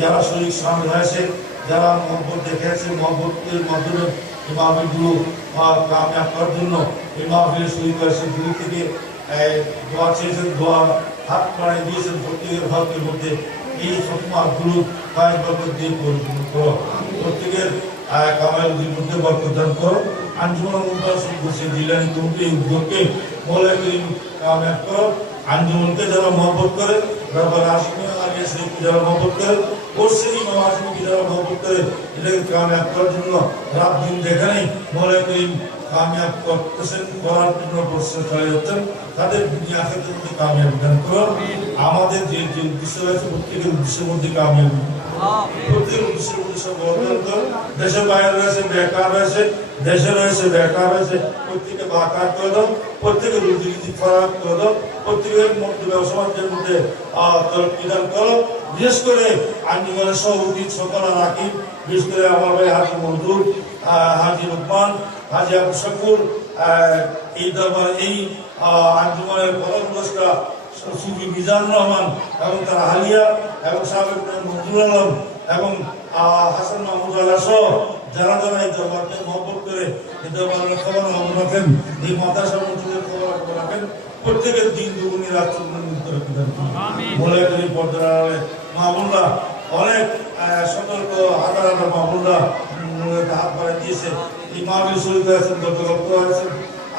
যারা শরীর সামনে হয়েছে, যারা মহব্বত দেখেছে মহব্বতের মাধ্যমে এই মাহফিলগুলো কামিয়াব করার জন্য এই মাহফিলের শরীর হয়েছে। দূর থেকে দোয়া চেয়েছেন, দোয়া হাত বাড়িয়ে দিয়েছেন প্রত্যেকের ভারতের মধ্যে। এই সৎমাগুলো পায়ের বরকত দিয়ে পরিপূর্ণ করো। প্রত্যেকের কামাল মধ্যে বরকত দান করো। আঞ্জুমান দিলেন তুমি এই উদ্যোগকে মৌলা করিম কামিয়াব করো। আঞ্জুমনকে যারা মহব্বত করে বাবা আসবে আগে শরীফকে যারা মহব্বত করে। অবশ্যই ইমাম বিদায় যারা মহব্বত করে এটাকে কামিয়াব করার জন্য রাত দিন যেখানেই মনে করি কামিয়াব করতেছেন করার জন্য প্রশ্ন চালিয়ে যাচ্ছেন। তাদের দুনিয়া ক্ষেত্রে মধ্যে কামিয়াব দান করো আমাদের যে যে উদ্দেশ্য রয়েছে প্রত্যেকের উদ্দেশ্যের মধ্যে কামিয়াব। প্রত্যেকের উদ্দেশ্যের উদ্দেশ্য বহন করো দেশের বাইরে রয়েছে বেকার রয়েছে দেশে রয়েছে বেকার রয়েছে প্রত্যেকে বাকার করে দাও প্রত্যেকের রুজি ফারাক করে দাও প্রত্যেকের মধ্যে ব্যবসা মধ্যে দান করো। বিশেষ করে আঞ্জুমানের সভাপতি সকল রাকিব বিশেষ করে আমার ভাই হাজি মজদুর আহ, হাজি রুকমান হাজি আবু শাকুর এই দরবার এই আঞ্জুমানের প্রধান উপদেষ্টা সুফি মিজান রহমান এবং তার হালিয়া এবং সাবেক মঞ্জুর আলম এবং হাসান মাহমুদ আল্লাহ সহ যারা যারা এই দরবারকে মহব্বত করে এই দরবারের খবর খবর রাখেন এই মাদ্রাসা মসজিদের খবর খবর রাখেন প্রত্যেকের দিন দুগুনি রাত চৌগুনি করে মনে করি পর্দার আড়ালে অনেক সতর্ক হাজার হাজার মামুনরা হাত বাড়িয়ে দিয়েছে। এই মাহবিল শরীর আছেন গতকাল আছেন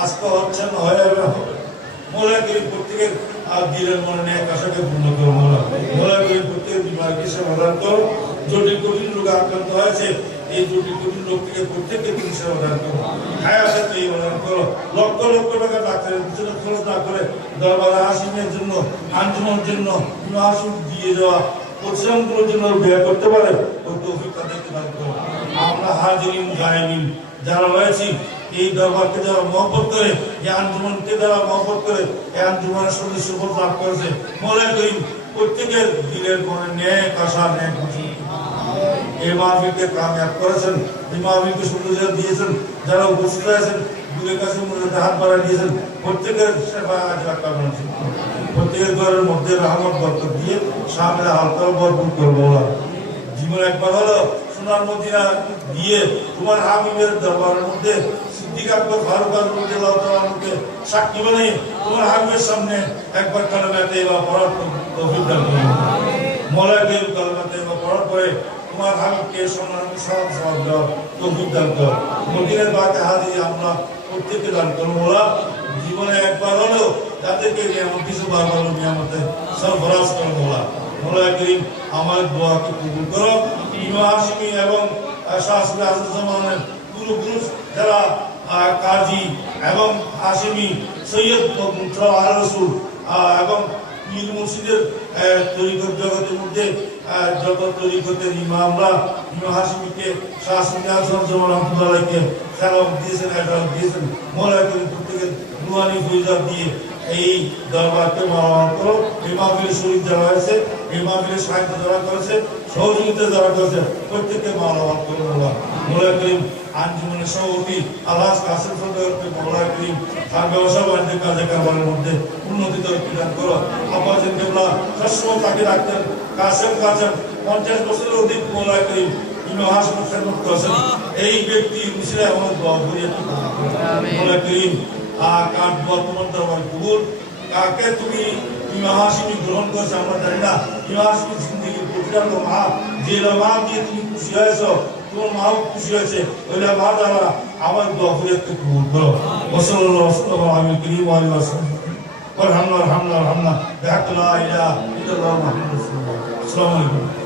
আজকে হচ্ছেন হয়ে যাবে হবে। মোলা করি প্রত্যেকের আর দিলের মনে নেয় আশাকে পূর্ণ করো মোলা করি প্রত্যেকের বিমারকে সমাধান করো। জটিল কঠিন রোগে আক্রান্ত হয়েছে, এই জটিল কঠিন রোগ থেকে প্রত্যেককে তুমি সমাধান করো খায় আসে এই সমাধান করো। লক্ষ লক্ষ টাকা ডাক্তারের পিছনে খরচ না করে দরবার হাসিমের জন্য আঞ্জুমানের জন্য হাসিম দিয়ে দেওয়া পরিশ্রমগুলোর জন্য ব্যয় করতে পারে, ওই তৌফিক তাদেরকে দান করো আমরা হাজিরিন গায়নিন যারা রয়েছি, এই দরবারকে যারা মহব্বত করে, এই আঞ্জুমানকে যারা মহব্বত করে, এই আঞ্জুমানের সঙ্গে সুফল লাভ করেছে, মনে করি প্রত্যেকের দিলের মনে ন্যায় আশা ন্যায় এই মাহফিলকে কামিয়াব করেছেন, এই মাহফিলকে দিয়েছেন, যারা উপস্থিত আছেন, দূরের কাছে হাত বাড়া দিয়েছেন, প্রত্যেকের সেবা রাখা প্রত্যেকের ঘরের মধ্যে রহমত, বরকত দিয়ে সামনে হালকা ভরপুর করব জীবন একবার হলো সোনার মদিনা গিয়ে তোমার হাবিবের দরবারের মধ্যে সিদ্দিক আকবর সাক্ষী বানিয়ে তোমার হাবিবের সামনে একবার কালামাতে বা পড়ার তৌফিক দান করুন। মলাকে পড়ার পরে তোমার হাবিবকে সোনার সব সব দাও তৌফিক দান কর মদিনের বাতে হাজির আমরা প্রত্যেককে দান করব ওরা জীবনে একবার হলো যাদেরকে নিয়ামত কিছু বারবার নিয়ামতে সরফরাজ করব ওরা। মোলা করিম আমার দোয়াকে কবুল করো। ইমা এবং শাহসুল আজমানের পূর্বপুরুষ যারা কাজী এবং হাসিমি সৈয়দ আর রসুল এবং পীর মসজিদের তরিকত জগতের মধ্যে যত তরিকতের ইমামরা ইমা হাসিমিকে শাহসুল আজম রহমতুল্লাহকে খেলা দিয়েছেন এটাও দিয়েছেন। মনে হয় প্রত্যেকের নুয়ানি দিয়ে এই দরবারকে মালামাল করো। এই শরীর যারা হয়েছে মাহফিলের সাহায্য যারা করেছে সহযোগিতা যারা করেছে প্রত্যেককে মালামাল করো মোলা মোলা করিম আঞ্জুমানের সভাপতি আল্লাহ কাসেম সদরকে মোলা করিম তার ব্যবসা বাণিজ্যের কাজে কারবারের মধ্যে উন্নতি তরফ দান করো। আব্বাসের কেবলা সবসময় তাকে রাখতেন। কাসেম কাসেম পঞ্চাশ বছরের অধিক মোলা করিম এই ব্যক্তি করিয়ে মোলা করিম কার বর্তমান দরবার কবুল কাকে তুমি ইমাম হাসিমি গ্রহণ করেছো আমরা জানি না ইমাম হাসিমি জিন্দগির প্রতিটা মা যে মা দিয়ে তুমি খুশি হয়েছ তোমার মাও খুশি হয়েছে ওই মা দ্বারা আমার দোয়া করে একটু কবুল করো ওসল্লাহ ওসল্লাহ আমি করিম আলী ওসল্লাম والحمد لله الحمد لله الحمد لله بحق لا اله الا الله محمد رسول الله السلام عليكم